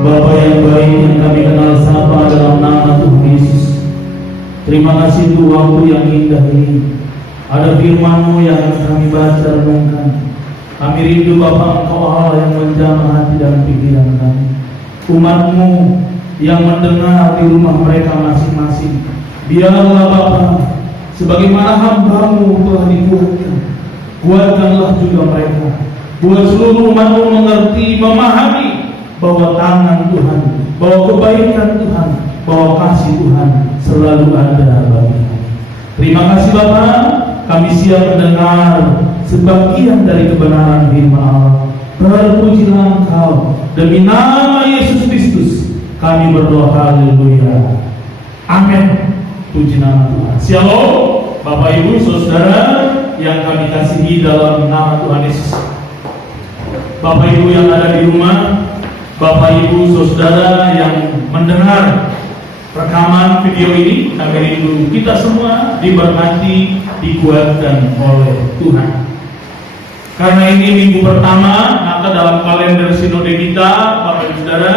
Bapa yang baik yang kami kenal sapa dalam nama Tuhan Yesus, terima kasih untuk waktu yang indah ini. Ada firman-Mu yang kami baca renungkan. Kami rindu Bapa Engkau Allah yang menjamah hati dan pikiran kami. Umat-Mu yang mendengar di rumah mereka masing-masing, biarlah Bapa, sebagaimana hamba-Mu telah dikuatkan, kuatkanlah juga mereka. Buat seluruh umat-Mu mengerti, memahami bahwa tangan Tuhan, bahwa kebaikan Tuhan, bahwa kasih Tuhan selalu ada bagi kami. Terima kasih Bapa, kami siap mendengar sebagian dari kebenaran firman Allah. Terpujilah Engkau, demi nama Yesus Kristus kami berdoa, haleluya, amin. Puji nama Tuhan. Shalom Bapak Ibu Saudara yang kami kasihi dalam nama Tuhan Yesus. Bapak Ibu yang ada di rumah, Bapak Ibu Saudara yang mendengar rekaman video ini, kami rindu kita semua diberkati, dikuatkan oleh Tuhan. Karena ini minggu pertama, maka dalam kalender sinode kita, Bapak Ibu Saudara,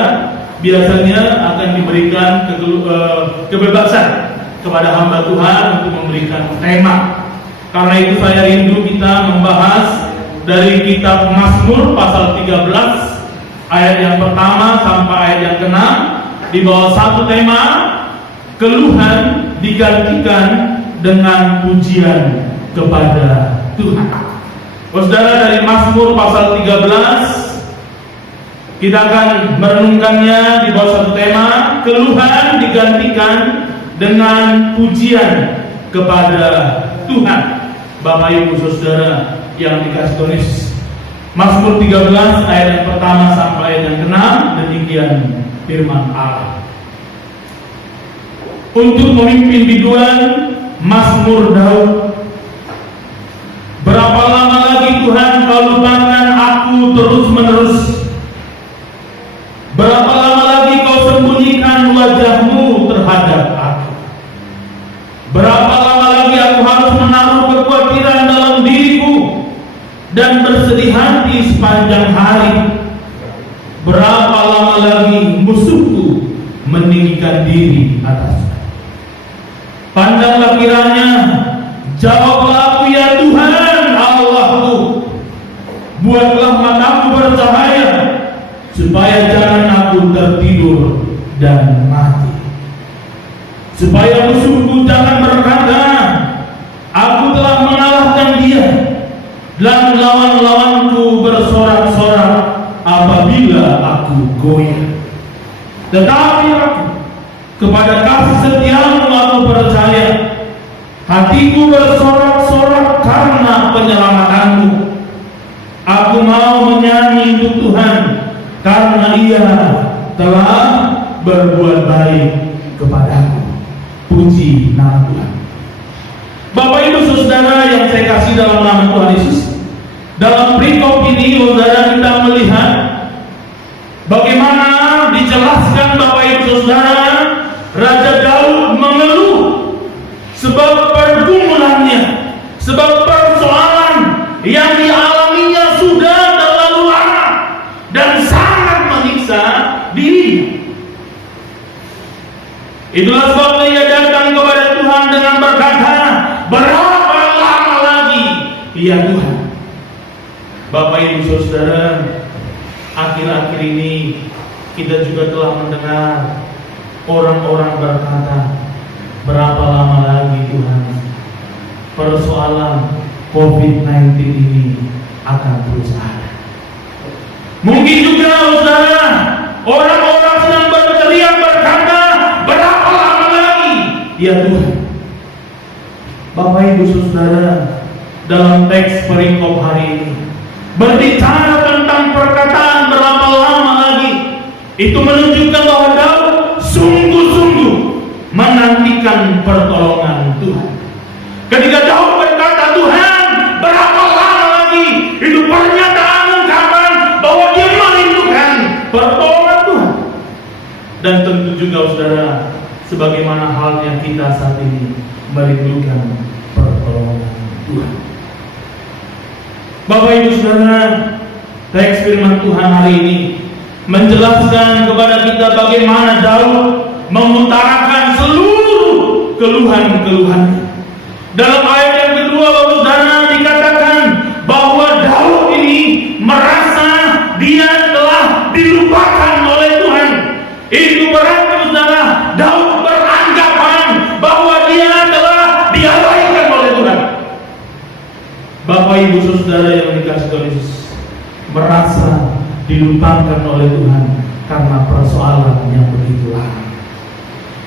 biasanya akan diberikan kebebasan kepada hamba Tuhan untuk memberikan tema. Karena itu saya rindu kita membahas dari kitab Mazmur pasal 13 ayat yang pertama sampai ayat yang ke-6, di bawah satu tema, keluhan digantikan dengan pujian kepada Tuhan. Saudara, dari Mazmur pasal 13 kita akan merenungkannya di bawah satu tema, keluhan digantikan dengan pujian kepada Tuhan. Bapak Ibu Saudara yang dikasihi Tuhan Yesus, Mazmur 13 ayat yang pertama sampai ayat yang ke-6, demikian firman Allah. Untuk memimpin biduan, Mazmur Daud. Berapa lama lagi Tuhan Kau lupakan aku terus-menerus? Berapa lama lagi Kau sembunyikan wajah-Mu terhadap aku? Berapa lama lagi aku harus menaruh kekhawatiran dalam diriku dan bersedih hati sepanjang hari? Berapa lama lagi musuhku meninggikan diri atasku? Pandanglah kiranya, jawablah aku ya Tuhan Allahku. Buatlah mataku bercahaya, supaya jangan aku tertidur dan mati. Supaya musuhku jangan berkata, aku telah mengalahkan dia, dan lawan-lawanku bersorak-sorak apabila aku goyah. Tetapi aku, kepada kasih setia-Mu aku percaya. Hatiku bersorak-sorak karena penyelamatanmu. Aku mau menyanyi untuk Tuhan, karena Ia telah berbuat baik kepadaku. Puji nama Tuhan. Bapak Ibu Saudara yang saya kasih dalam nama Tuhan Yesus, dalam perikop ini saudara kita melihat bagaimana dijelaskan Bapak Ibu Saudara, Raja Daud mengeluh sebab pergumulannya, sebab persoalan yang dialaminya sudah terlalu lama dan sangat menyiksa dirinya. Itulah sebabnya ia datang kepada Tuhan dengan berkata, berapa lama lagi ya Tuhan? Bapak Ibu Saudara, akhir-akhir ini kita juga telah mendengar orang-orang berkata, berapa lama lagi Tuhan persoalan COVID-19 ini akan terus ada? Mungkin juga saudara, orang-orang sedang berteriak berkata, berapa lama lagi ya Tuhan? Bapak Ibu Saudara, dalam teks perikop hari ini berbicara tentang perkataan berapa lama lagi, itu menunjukkan bahwa Daud sungguh-sungguh menantikan pertolongan Tuhan. Ketika Daud berkata, Tuhan berapa lama lagi, itu pernyataan ungkapan bahwa dia merindukan pertolongan Tuhan. Dan tentu juga saudara, sebagaimana halnya kita saat ini merindukan pertolongan Tuhan. Bapak Ibu Saudara, teks firman Tuhan hari ini menjelaskan kepada kita bagaimana Daud mengutarakan seluruh keluhan-keluhannya. Dalam ayat yang kedua, saudara, dikatakan bahwa Daud ini merasa dia telah dilupakan oleh Tuhan. Itu berarti, saudara, Daud beranggapan bahwa dia telah diabaikan oleh Tuhan. Bapak Ibu Saudara yang dikasihi Tuhan Yesus, merasa dilupakan oleh Tuhan karena persoalan yang begitu lama.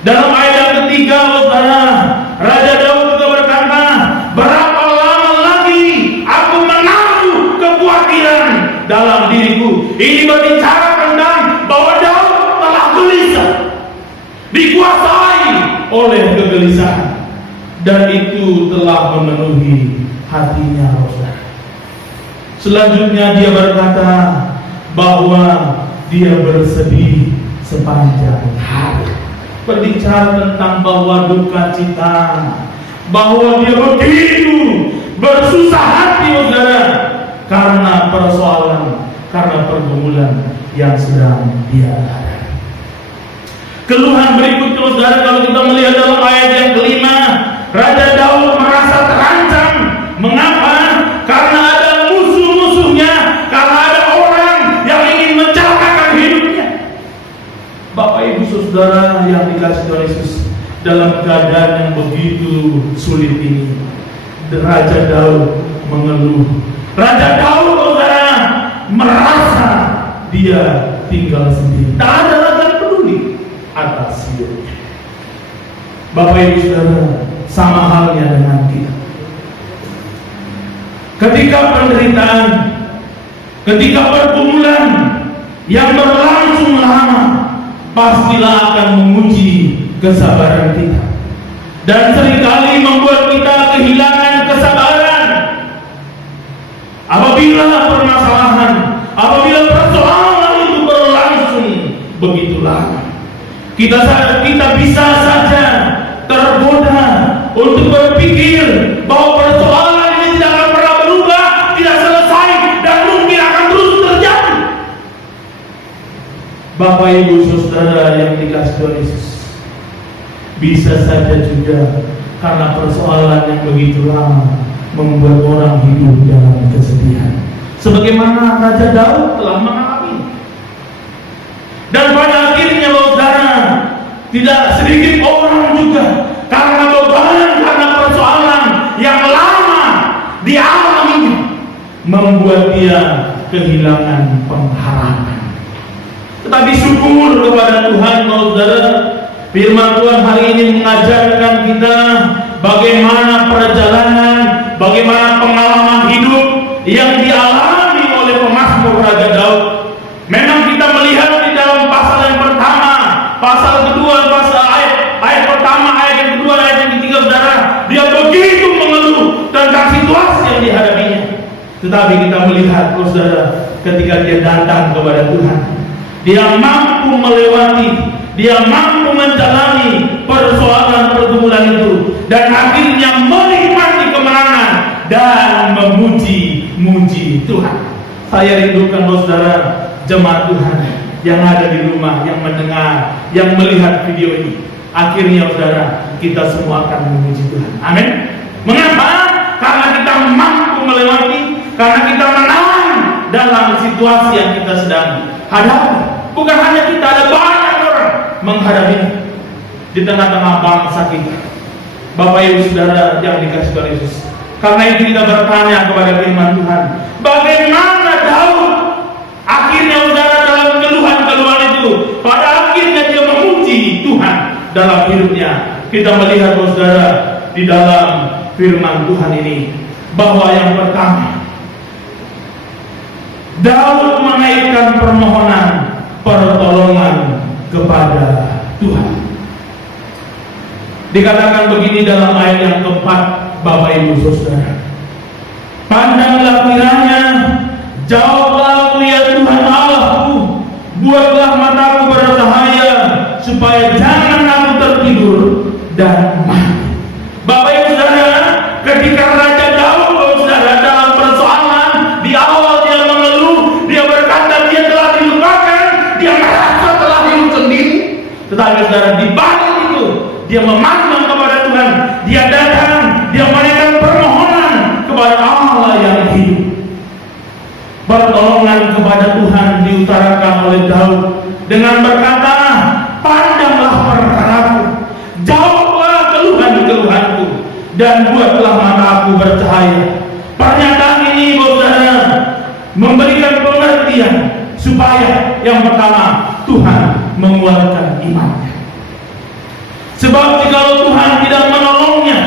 Dalam ayat yang ketiga, saudara, Raja Daud juga berkata, berapa lama lagi aku menaruh kekhawatiran dalam diriku. Ini berbicara tentang bahwa Daud telah gelisah, dikuasai oleh kegelisahan, dan itu telah memenuhi hatinya, saudara. Selanjutnya dia berkata bahwa dia bersedih sepanjang hari. Berbicara tentang bahwa duka cita, bahwa dia begitu bersusah hati, saudara, karena persoalan, karena pergumulan yang sedang dia hadapi. Keluhan berikutnya, saudara, kalau kita melihat dalam ayat yang kelima, Raja Daud merasa terancam. Mengapa? Karena ada musuh-musuhnya, karena ada orang yang ingin mencelakakan hidupnya. Bapak Ibu Saudara yang dikasihi Tuhan Yesus, dalam keadaan yang begitu sulit ini, Raja Daud mengeluh. Raja Daud, saudara, merasa dia tinggal sendiri. Tak ada lagi yang peduli atas hidupnya. Bapak Ibu Saudara, sama halnya dengan kita. Ketika penderitaan, ketika pergumulan yang berlangsung lama, pastilah akan menguji kesabaran kita, dan seringkali membuat kita kehilangan kesabaran. Apabila permasalahan, apabila persoalan itu berlangsung begitu lama, kita bisa saja tergoda untuk berpikir bahwa persoalan ini tidak akan pernah berubah, tidak selesai, dan mungkin akan terus terjadi. Bapak Ibu Saudara yang dikasihi Tuhan Yesus, bisa saja juga karena persoalan yang begitu lama membuat orang hidup dalam kesedihan, sebagaimana Raja Daud telah mengalami. Dan pada akhirnya, saudara, tidak sedikit orang juga karena beban, karena persoalan yang lama dialaminya, membuat dia kehilangan pengharapan. Tetapi syukur kepada Tuhan, saudara, firman Tuhan hari ini mengajarkan kita bagaimana perjalanan, bagaimana pengalaman hidup yang dialami oleh pemazmur Raja Daud. Memang kita melihat di dalam pasal yang pertama, pasal kedua, pasal ayat pertama, ayat yang kedua, ayat yang ketiga, saudara, dia begitu mengeluh tentang situasi yang dihadapinya. Tetapi kita melihat, saudara, ketika dia datang kepada Tuhan, dia mampu melewati, dia mampu menjalani persoalan pergumulan itu, dan akhirnya menikmati kemenangan dan memuji Tuhan. Saya rindukan, saudara, jemaat Tuhan yang ada di rumah, yang mendengar, yang melihat video ini, akhirnya, saudara, kita semua akan memuji Tuhan. Amin. Mengapa? Karena kita mampu melewati, karena kita menang dalam situasi yang kita sedang hadapi. Bukan hanya kita, ada banyak orang menghadapinya di tengah-tengah bangsa kita. Bapak Ibu Saudara yang dikasihi Tuhan Yesus, karena itu kita bertanya kepada firman Tuhan, bagaimana Daud akhirnya, saudara, dalam keluhan-keluhan itu, pada akhirnya dia memuji Tuhan dalam hidupnya. Kita melihat, saudara, di dalam firman Tuhan ini, bahwa yang pertama, Daud menaikkan permohonan pertolongan kepada Tuhan. Dikatakan begini dalam ayat yang keempat, Bapak Ibu Saudara, pandanglah kiranya, jawablah aku ya Tuhan Allahku, buatlah mataku bercahaya, supaya jangan aku tertidur dan mati. Bapak Ibu Saudara, ketika Raja Daud, saudara, dalam persoalan di awal dia mengeluh, dia berkata dia telah dilupakan saudara, di balik itu dia memandang kepada Tuhan, dia datang, dia menaikkan permohonan kepada Allah yang hidup. Pertolongan kepada Tuhan diutarakan oleh Daud dengan berkata, pandanglah perkaraku, jawablah keluhan-keluhanku, dan buatlah mataku bercahaya. Pernyataan ini, saudara, memberikan pengertian supaya yang pertama, Tuhan menguatkan imannya. Sebab jika Tuhan tidak menolongnya,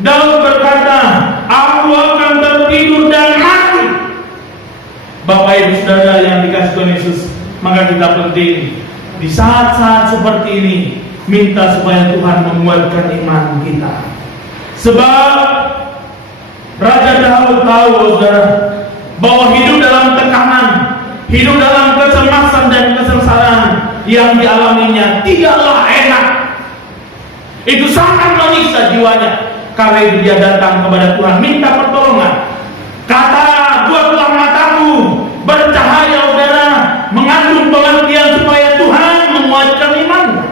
Daud berkata, aku akan tertidur dan mati. Bapak Ibu Saudara yang dikasih Tuhan Yesus, maka kita penting di saat-saat seperti ini minta supaya Tuhan menguatkan iman kita. Sebab Raja Daud tahu, saudara, bahwa hidup dalam tekanan, hidup dalam kecemasan dan kesengsaraan yang dialaminya tidaklah enak. Itu sangat menyiksa jiwanya. Karena itu dia datang kepada Tuhan, minta pertolongan. Kata, buatlah mataku bercahaya, saudara, mengandung pengertian supaya Tuhan menguatkan imannya.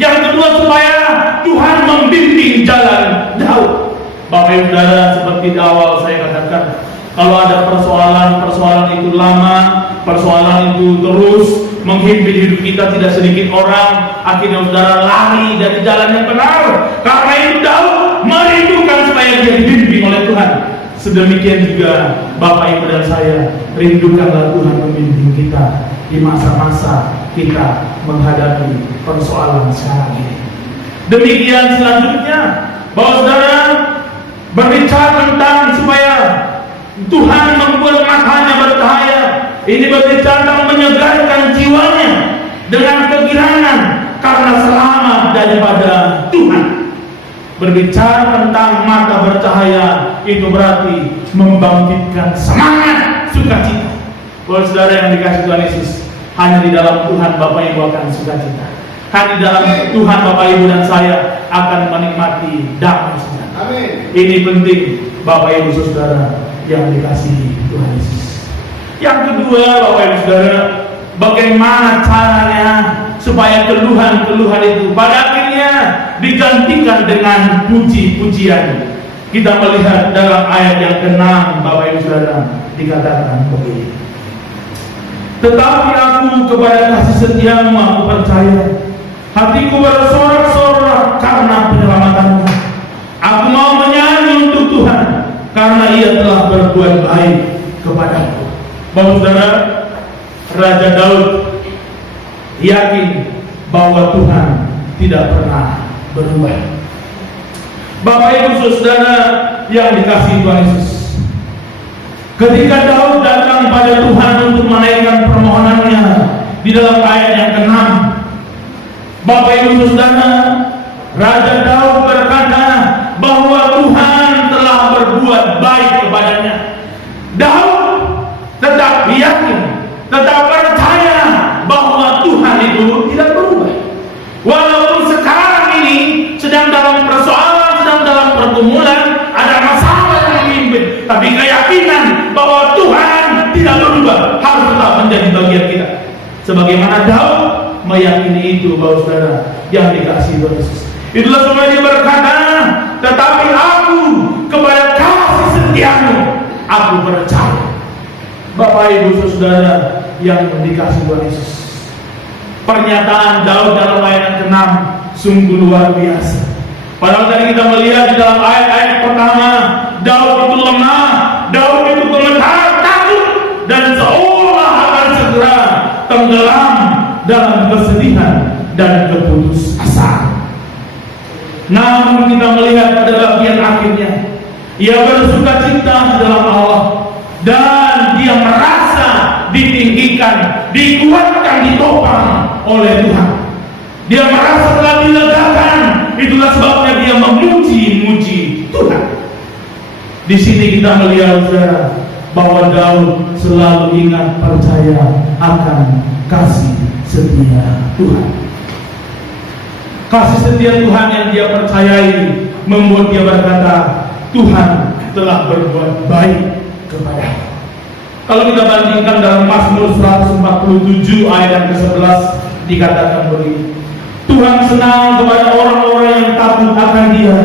Yang kedua, supaya Tuhan membimbing jalan Daud. Bapak Ibu Saudara, seperti di awal saya katakan, kalau ada persoalan itu lama, persoalan itu terus menghimpit hidup kita, tidak sedikit orang akhirnya saudara lari dari jalan yang benar. Karena itu Daud merindukan supaya dia dibimbing oleh Tuhan. Sedemikian juga Bapak Ibu dan saya, rindukanlah Tuhan membimbing kita di masa-masa kita menghadapi persoalan sekarang ini. Demikian selanjutnya, bahwa saudara berbicara tentang supaya Tuhan membuat matanya bercahaya. Ini berbicara tentang menyegarkan jiwanya dengan kegirangan karena selamat daripada Tuhan. Berbicara tentang mata bercahaya itu berarti membangkitkan semangat, sukacita. Kalau saudara yang dikasih Tuhan Yesus, hanya di dalam Tuhan Bapak Ibu akan sukacita. Hanya di dalam Tuhan Bapak Ibu dan saya akan menikmati damai sejahtera. Amin. Ini penting Bapak Ibu saudara yang dikasihi Tuhan Yesus. Yang kedua, Bapak Ibu Saudara, bagaimana caranya supaya keluhan-keluhan itu pada akhirnya digantikan dengan puji-pujian. Kita melihat dalam ayat yang ke-6, Bapak Ibu Saudara, dikatakan begini. Tetapi aku kepada kasih setiamu aku percaya, hatiku bersorak-sorak karena penyelamatanmu. Aku mau menyanyi untuk Tuhan, karena ia telah berbuat baik kepadaku. Bapak Saudara, Raja Daud yakin bahwa Tuhan tidak pernah berubah. Bapak Ibu Saudara yang dikasihi Tuhan Yesus, ketika Daud datang pada Tuhan untuk menaikkan permohonannya di dalam ayat yang ke-6, Bapak Ibu Saudara, Raja Daud berkata bahwa Tuhan telah berbuat baik kepadanya. Daud tetap yakin, tetap percaya bahwa Tuhan itu tidak berubah. Walaupun sekarang ini sedang dalam persoalan, sedang dalam pergumulan, ada masalah yang memimpin, tapi keyakinan bahwa Tuhan tidak berubah harus tetap menjadi bagian kita. Sebagaimana Daud meyakini itu, Bapak Saudara yang dikasihi Tuhan Yesus. Itulah sebabnya dia berkata, tetapi aku kepada kasih setiamu aku percaya. Bapak Ibu Saudara yang dikasihi Tuhan Yesus, pernyataan Daud dalam ayat yang ke-6 sungguh luar biasa. Padahal tadi kita melihat di dalam ayat-ayat pertama, Daud itu lemah, Daud itu gemetar, takut, dan seolah akan segera tenggelam dalam kesedihan dan keputusasaan. Namun kita melihat pada bagian akhirnya, ia bersukacita di dalam Allah, dan dia merasa ditinggikan, dikuatkan, ditopang oleh Tuhan. Dia merasa telah dilegakan. Itulah sebabnya dia memuji-muji Tuhan. Di sini kita melihat, saudara, bahwa Daud selalu ingat percaya akan kasih setia Tuhan. Kasih setia Tuhan yang dia percayai membuat dia berkata, Tuhan telah berbuat baik kepada. Kalau kita bandingkan dalam Mazmur 147 ayat yang ke-11 dikatakan begini, Tuhan senang kepada orang-orang yang takut akan Dia,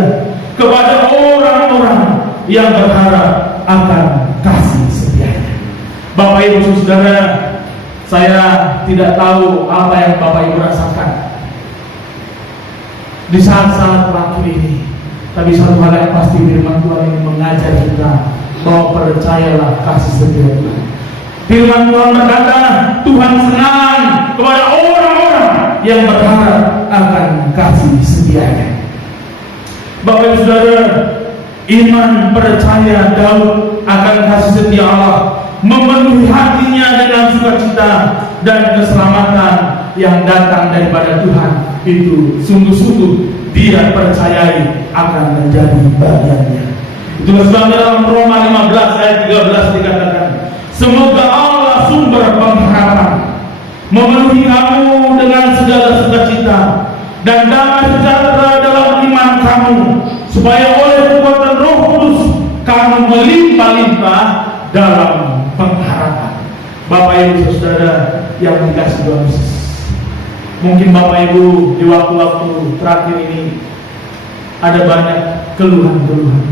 kepada orang-orang yang berharap akan kasih setia-Nya. Bapak Ibu Saudara, saya tidak tahu apa yang Bapak Ibu rasakan di saat-saat waktu ini, tapi satu hal yang pasti firman Tuhan ini mengajar kita bahwa percayalah kasih setia Tuhan. Firman Tuhan berkata, Tuhan senang kepada orang-orang yang berharap akan kasih setia-Nya. Bapak Ibu Saudara, iman percaya Daud akan kasih setia Allah memenuhi hatinya dengan sukacita dan keselamatan yang datang daripada Tuhan itu sungguh-sungguh dia percayai akan menjadi bagiannya. Itulah sebabnya dalam Roma 15 ayat 13 dikatakan, semoga Allah sumber pengharapan memenuhi kamu dengan segala sukacita dan damai sejahtera dalam iman kamu, supaya oleh kekuatan Roh Kudus kamu melimpah-limpah dalam pengharapan. Bapak Ibu Saudara yang dikasihi Tuhan Yesus, mungkin Bapak Ibu di waktu-waktu terakhir ini ada banyak keluhan-keluhan.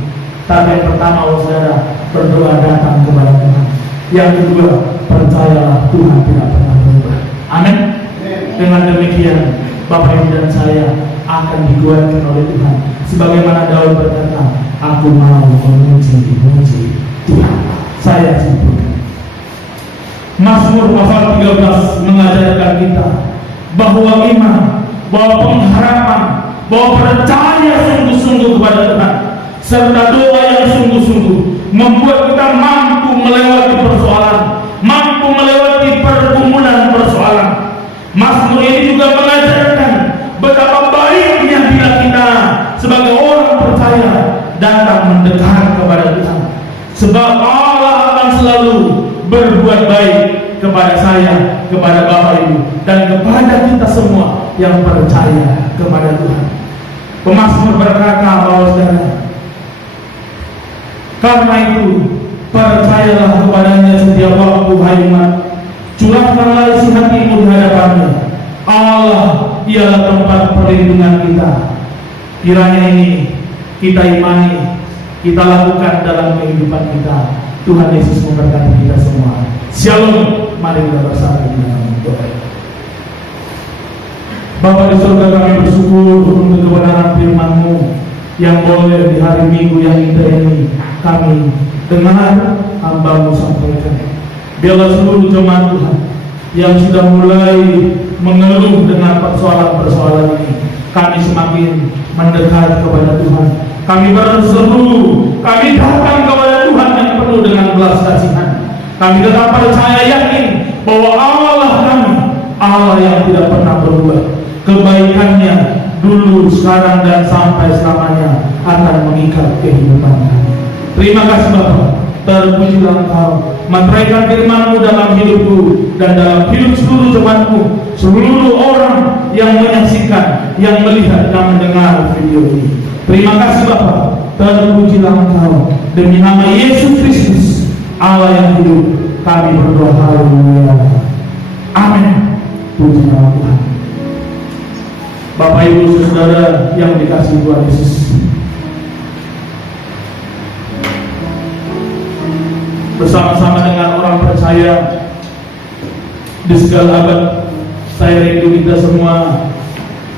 Tapi yang pertama, saudara, berdoa datang kepada Tuhan. Yang kedua, percayalah Tuhan tidak pernah berubah. Amin. Dengan demikian, Bapak Ibu dan saya akan dikuatkan oleh Tuhan. Sebagaimana Daud berkata, aku mau memuji Tuhan. Saya simpulkan. Mazmur pasal 13 mengajarkan kita bahwa iman, bahwa pengharapan, bahwa percaya sungguh-sungguh kepada Tuhan, serta doa yang sungguh-sungguh membuat kita mampu melewati persoalan, mampu melewati pergumulan persoalan. Mazmur ini juga mengajarkan betapa baiknya bila kita sebagai orang percaya datang mendekat kepada Tuhan, sebab Allah akan selalu berbuat baik kepada saya, kepada Bapak Ibu, dan kepada kita semua yang percaya kepada Tuhan. Pemazmur berkata bahwa saudara, karena itu percayalah kepadanya setiap waktu, hai umat, curahkanlah isi hatimu di hadapannya. Allah ialah tempat perlindungan kita. Kiranya ini kita imani, kita lakukan dalam kehidupan kita. Tuhan Yesus memberkati kita semua. Shalom. Mari kita bersatu di dalam doa. Bapa di surga, kami bersyukur untuk kebenaran firman-Mu yang boleh di hari Minggu yang indah ini kami dengar hamba-Mu sampaikan. Biarlah seluruh jemaat Tuhan yang sudah mulai mengeluh dengan persoalan-persoalan ini, kami semakin mendekat kepada Tuhan. Kami berseru, kami datang kepada Tuhan yang penuh dengan belas kasihan. Kami tetap percaya yakin bahwa Allah kami, Allah yang tidak pernah berubah. Kebaikannya dulu, sekarang, dan sampai selamanya akan mengikat kehidupan kami. Terima kasih Bapa. Terpujilah Engkau, meteraikan firman-Mu dalam hidupku dan dalam hidup seluruh jemaat-Mu, seluruh orang yang menyaksikan, yang melihat dan mendengar video ini. Terima kasih Bapa. Terpujilah Engkau. Demi nama Yesus Kristus, Allah yang hidup, kami berdoa. Haleluya. Amin. Puji nama Tuhan. Bapak Ibu Saudara yang dikasihi Tuhan Yesus, bersama-sama dengan orang percaya di segala abad, saya rindu kita semua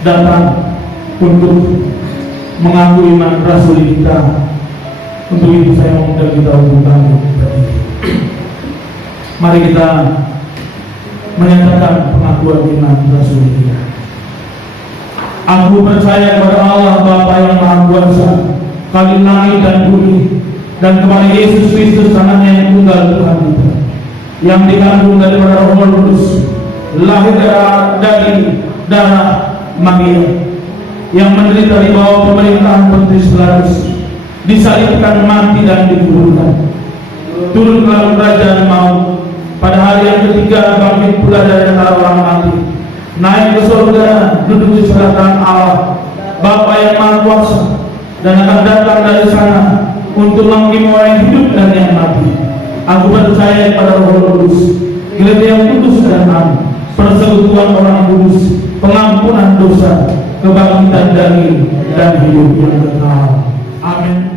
datang untuk mengaku iman rasuli kita. Untuk itu saya mengundang kita untuk bangkit berdiri. Mari kita menyatakan pengakuan iman rasuli kita. Aku percaya kepada Allah Bapa yang Maha Kuasa, Kali langit dan bumi, dan kepada Yesus Kristus anaknya yang tunggal Tuhan kita, yang dikandung daripada Roh Kudus, lahir dari darah Maria, yang menderita di bawah pemerintahan Pontius Pilatus, disalibkan, mati dan dikuburkan, turun ke dalam kerajaan maut, pada hari yang ketiga bangkit pula dari antara orang mati, naik ke surga, duduk di sebelah kanan Allah Bapa yang Maha Kuasa, dan akan datang dari sana untuk menghakimi orang yang hidup dan yang mati. Aku percaya kepada Roh Kudus, gereja yang kudus dan am, persekutuan orang kudus, pengampunan dosa, kebangkitan daging, dan hidup yang kekal. Amin.